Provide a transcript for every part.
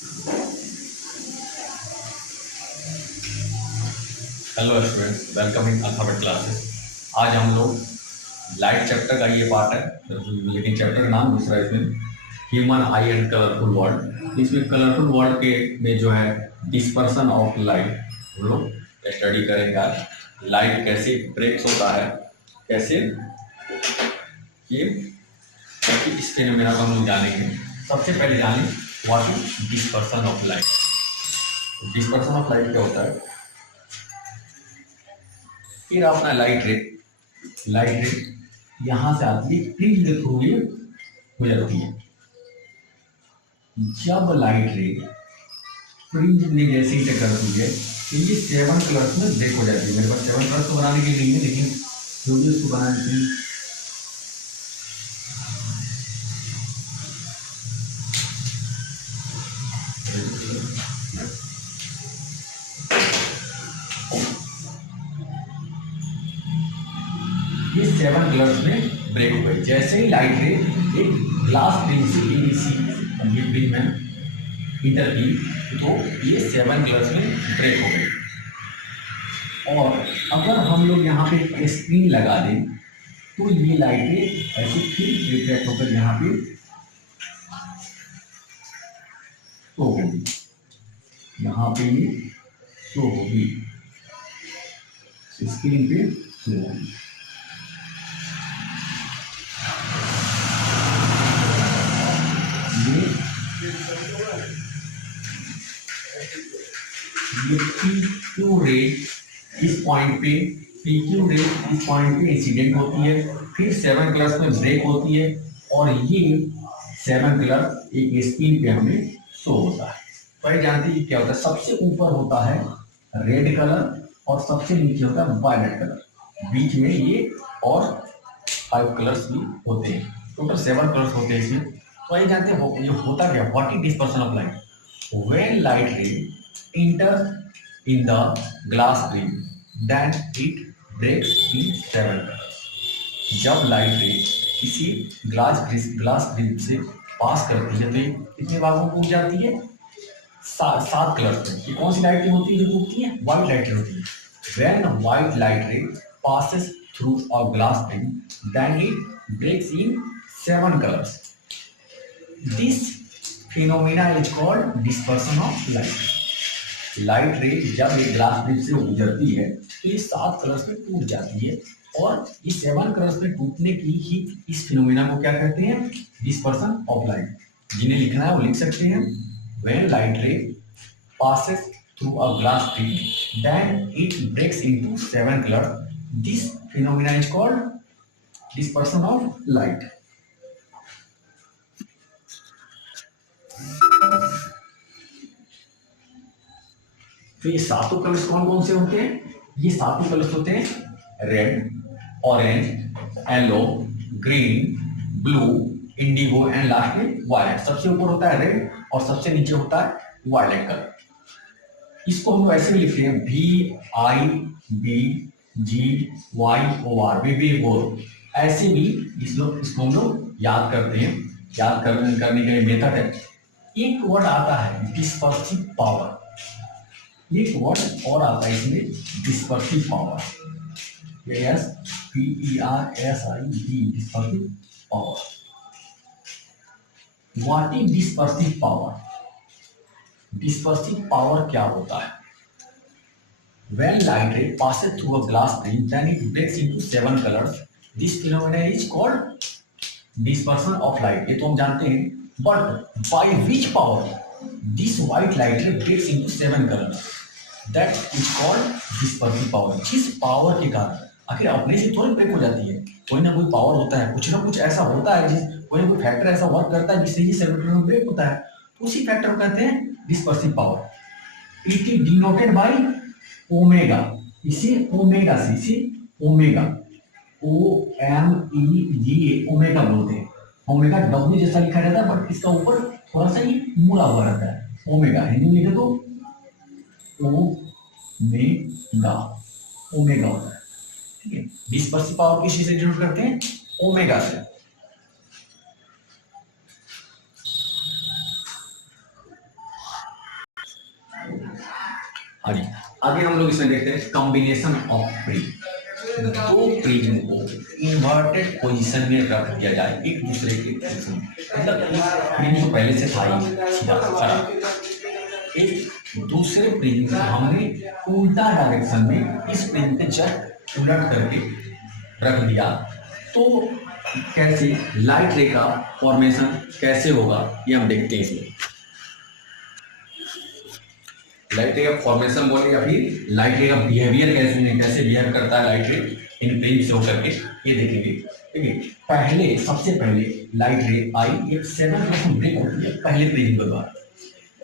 Hello students, welcome in alphabet classes. आज हम लोग लाइट चैप्टर का ये पार्ट है, लेकिन चैप्टर का नाम दूसरा है। इसमें human I and colourful world. इसमें कलरफुल वर्ल्ड के में जो है डिस्पर्सन ऑफ लाइट हम लोग स्टडी करेंगे। आज लाइट कैसे ब्रेक्स होता है, कैसे ये कैसे इस फिनोमेना को हम लोग जानेंगे। सबसे पहले जानें what is dispersion of light. Dispersion of light क्या होता है? फिर अपना लाइट रे यहाँ से आती है, फ्रिंज के थ्रू ये हो जाती है। जब लाइट रे फ्रिंज में जैसे ही टकराती है तो ये 7 कलर्स में ब्रेक हो जाती है। मेरे पास 7 कलर्स को बनाने के लिए नहीं है, लेकिन जो भी उसको बनाने के लिए ये 7 कलर्स में ब्रेक हो गई। जैसे ही लाइट रे एक ग्लास फ्रिंज से ये फ्रिंज में इंटर की तो ये 7 कलर्स में ब्रेक हो गई। और अगर हम लोग यहाँ पे स्क्रीन लगा दें तो ये लाइटें ऐसे फिर रिफ्लेक्ट होकर यहाँ पे शो होगी, यहाँ पे ये शो होगी, स्क्रीन पे शो होगी। ये PQ रे इस पॉइंट पे इंसिडेंट होती है, फिर 7 कलर्स में ब्रेक होती है और ये 7 कलर एक स्क्रीन पे हमें शो होता है। तो ये जानते हैं क्या होता है? सबसे ऊपर होता है रेड कलर और सबसे नीचे होता है वायलेट कलर, बीच में ये और 5 कलर्स भी होते हैं। टोटल 7 कलर्स होते हैं इसमें। तो ये जानते हैं ये होता क्या? What is dispersion of light? When light रे enter in the glass beam then it breaks in 7 colors। जब लाइट रे किसी ग्लास बीम से पास करती है तो ये कितने भागों में टूट जाती है? 7 कलर्स में। ये कौन सी लाइटें होती है जो टूटती है? व्हाइट लाइटें होती है। When white light ray passes through a glass beam then it breaks in 7 colors। This phenomena is called dispersion of light। Light रे जब एक ग्लास ब्रिज से गुजरती है तो ये 7 कलर्स में टूट जाती है और ये 7 कलर्स में टूटने की ही इस फिनोमेना को क्या कहते हैं? Dispersion of light. जिन्हें लिखना है वो लिख सकते हैं। When light ray passes through a glass bridge then it breaks into 7 colours. This phenomena is called dispersion of light. तो ये 7 कलर्स कौन कौन से होते हैं? ये 7 कलर्स होते हैं red, orange, yellow, green, blue, Indigo and last में वायलेट। सबसे ऊपर होता है रेड और सबसे नीचे होता है वायलेट कलर। इसको हम लोग ऐसे भी लिखते हैं VIBGYOR, विबोर। ऐसे भी इसको हम लोग याद करते हैं। याद करने के मेथड है। एक वर्ड आता है डिस्पर्सिव पावर, एक वर्ड और आता है इसमें dispersive power, DSPERSIV, dispersive power. What is dispersive power? Dispersive power क्या होता है? When light ray passes through a glass beam then it breaks into 7 colors। This phenomena is called dispersion of light। ये तो हम जानते हैं, but by which power this white light ray breaks into 7 colors? That is called dispersive power। जिस power के कारण, आखिर अपने से थोड़ी ब्रेक हो जाती है, कोई ना कोई पावर होता है, कुछ ना कुछ ऐसा होता है, कोई ना कोई फैक्टर ऐसा वर्क करता है जिससे ये 7 कलर में ब्रेक होता है, तो उसी फैक्टर को कहते हैं dispersive power. It is denoted by omega. इसे ओमेगा OMEGA ओमेगा बोलते हैं। ओमेगा डब्ल्यू जैसा लिखा जाता है, बट इसका ऊपर थोड़ा सा ही मुड़ा हुआ रहता है। ओमेगा हिंदी में लिखे तो ओमेगा होता है। ठीक है, डिस्पर्सिव पावर किसी से डिनोट करते हैं? ओमेगा से। हाँ जी, आगे हम लोग इसमें देखते हैं कॉम्बिनेशन ऑफ प्रिज्म। दो प्रिज्म को इन्वर्टेड पोजीशन में रख दिया जाए एक दूसरे के पोजीशन में, मतलब एक प्रिज्म तो पहले से था ही सीधा खड़ा, एक दूसरे प्रिज्म को हमने उल्टा डायरेक्शन में इस प्रिज्म के जस्ट उलट करके रख दिया, तो कैसे लाइट रे का फॉर्मेशन कैसे होगा ये हम देखते हैं। इसमें लाइट रे का फॉर्मेशन बोले या फिर लाइट रे का बिहेवियर कैसे बिहेव करता है लाइट रे इन प्रिज्म से होकर के, ये देखेंगे। ठीक है, पहले सबसे पहले लाइट रे आई एक 7 क्लास ब्रेक होती है पहले प्रिज्म के द्वारा,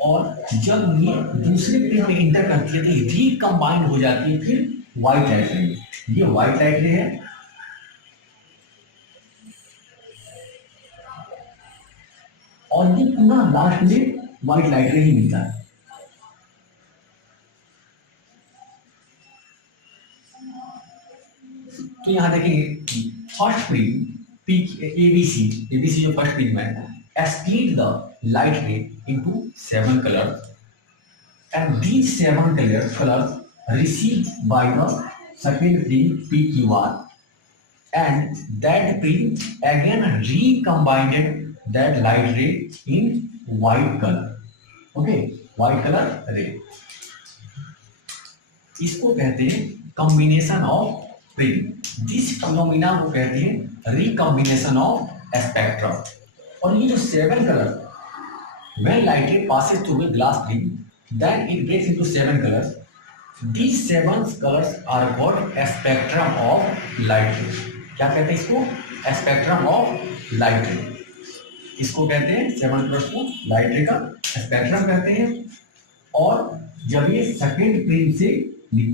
और जब ये दूसरे प्रिज्म में इंटर करती है तो रिकम्बाइंड हो जाती है फिर व्हाइट लाइट रे। ये व्हाइट लाइट रे है, और ये पूरा लास्ट में व्हाइट लाइट रे ही मिलता है। तो यहां देखेंगे फर्स्ट प्रिज्म एबीसी जो फर्स्ट प्रिज्म है स्प्लिट द लाइट रे into 7 colours, and these 7 colors received by the second prism PQR, and that prism again recombined that light ray in white color. Okay, white color ray, इसको कहते हैं combination of prism. जिस phenomena को कहते हैं recombination of spectrum. और ये जो 7 colour when light ray passes through a glass prism, then it breaks into 7 colors. These 7 colors are called spectrum of light ray. क्या कहते हैं इसको? स्पेक्ट्रम ऑफ लाइट रे। इसको कहते हैं 7 कलर्स को लाइट रे का स्पेक्ट्रम कहते हैं। और जब ये सेकेंड प्रिज्म से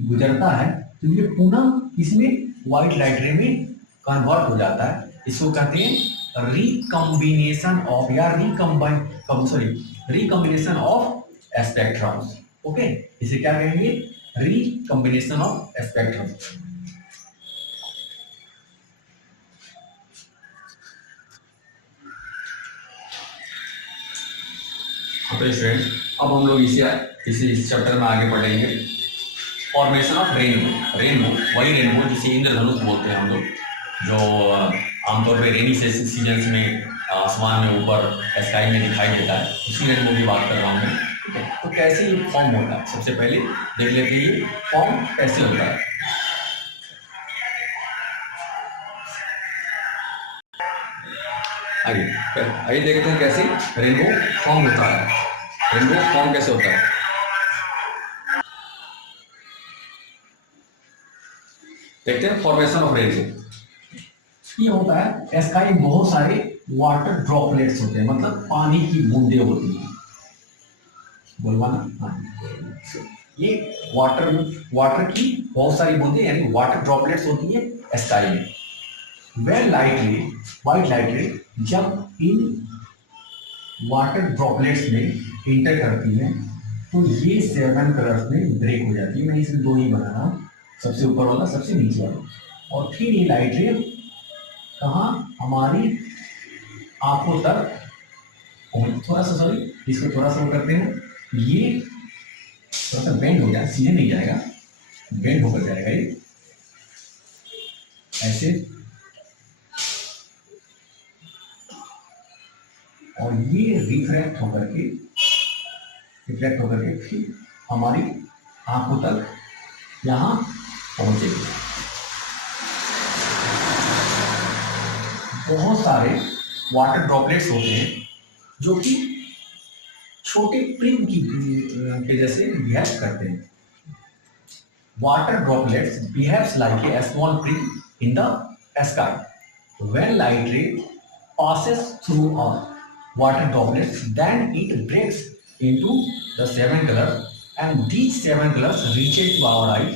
गुजरता है तो ये पुनः इसमें व्हाइट लाइट रे में कन्वर्ट हो जाता है। इसको कहते हैं रिकॉम्बिनेशन ऑफ या रिकॉम्बिनेशन ऑफ स्पेक्ट्रम्स। ओके, इसे क्या कहेंगे? Recombination of spectrum. तो स्टूडेंट अब हम लोग इस चैप्टर में आगे बढ़ेंगे। फॉर्मेशन ऑफ रेनबो वही रेनबो जिसे इंद्रधनुष बोलते हैं हम लोग, जो आमतौर पे रेनी सीजन्स में आसमान में ऊपर स्काई में दिखाई देता है, उसी रेनबो की बात कर रहा हूँ मैं। ठीक है, तो कैसे ये फॉर्म होता है सबसे पहले देख लेते हैं ये फॉर्म कैसे होता है। आइए देखते हैं कैसे रेनबो फॉर्म होता है। रेनबो फॉर्म कैसे होता है? देखते हैं फॉर्मेशन ऑफ रेनबो। ये होता है स्काई में बहुत सारे वाटर ड्रॉपलेट्स होते हैं, मतलब पानी की बूंदें होती हैं। बोलवाना, हाँ, ये वाटर की बहुत सारी बूंदें यानी वाटर ड्रॉपलेट्स होती है स्काई में। व्हेन व्हाइट लाइट रे जब इन वाटर ड्रॉपलेट्स में इंटर करती है तो ये 7 कलर्स में ब्रेक हो जाती है। मैं इसमें 2 ही बना रहा हूँ, सबसे ऊपर वाला सबसे नीचे वाला। और फिर ये लाइट रे कहाँ? हमारी आंखों तक थोड़ा सा इसको थोड़ा सा वो करते हैं, ये थोड़ा सा बेंड हो जाए, सीधे नहीं जाएगा, बेंड होकर जाएगा ये ऐसे, और ये रिफ्रैक्ट होकर के फिर हमारी आंखों तक यहाँ पहुंचेगी। बहुत सारे वाटर ड्रॉपलेट्स होते हैं जो कि छोटे प्रिज्म के जैसे बिहेव करते हैं। Water droplets behaves like a small prism in the sky. When light रे passes through a water droplets, then it breaks into the 7 colors, and these 7 colors reaches to our eye,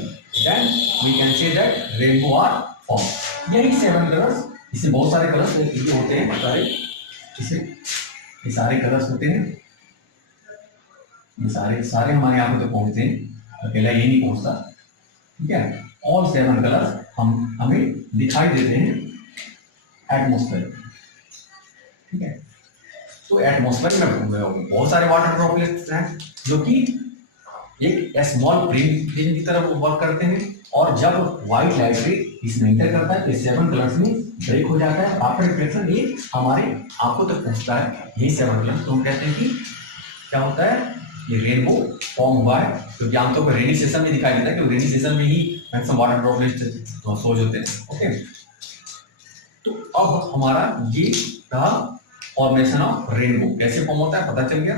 then we can say that rainbow are formed. यही 7 colors, इससे बहुत सारे colours ये होते हैं सारे, ये सारे कलर्स होते हैं, ये सारे हमारे यहाँ पे तो पहुँचते हैं, अकेला ये नहीं पहुँचता। ठीक है, ऑल 7 कलर्स हमें दिखाई देते हैं एटमॉस्फेयर। ठीक है, तो एटमॉस्फेयर में बहुत सारे वाटर ड्रॉपलेट्स हैं जो कि एक स्मॉल प्लेन की तरफ वर्क करते हैं, और जब व्हाइट लाइट रे इसमें इंटर करता है तो 7 कलर्स में ब्रेक हो जाता है। आफ्टर रिफ्लेक्शन ये हमारे आंखों तक पहुंचता है, यही 7 कलर। तो हम कहते हैं कि क्या होता है, ये रेनबो फॉर्म हुआ है, क्योंकि आमतौर पर रेनी सीजन में दिखाई देता है, क्योंकि रेनी सीजन में ही मैक्सिमम वाटर ड्रॉपलेट्स सोच होते हैं। ओके, तो अब हमारा ये रहा फॉर्मेशन ऑफ रेनबो, कैसे फॉर्म होता है पता चल गया।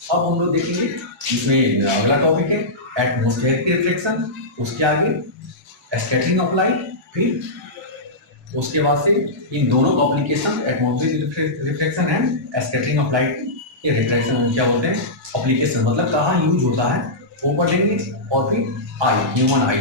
अब हम लोग देखेंगे इसमें अगला टॉपिक है एटमॉस्फेरिक रिफ्लेक्शन, उसके आगे स्कैटरिंग ऑफ लाइट, फिर उसके बाद से इन दोनों का application atmospheric reflection and scattering of light के रिफ्लेक्शन क्या बोलते हैं एप्लीकेशन, मतलब कहाँ यूज होता है वो पढ़ेंगे। और फिर आई ह्यूमन आई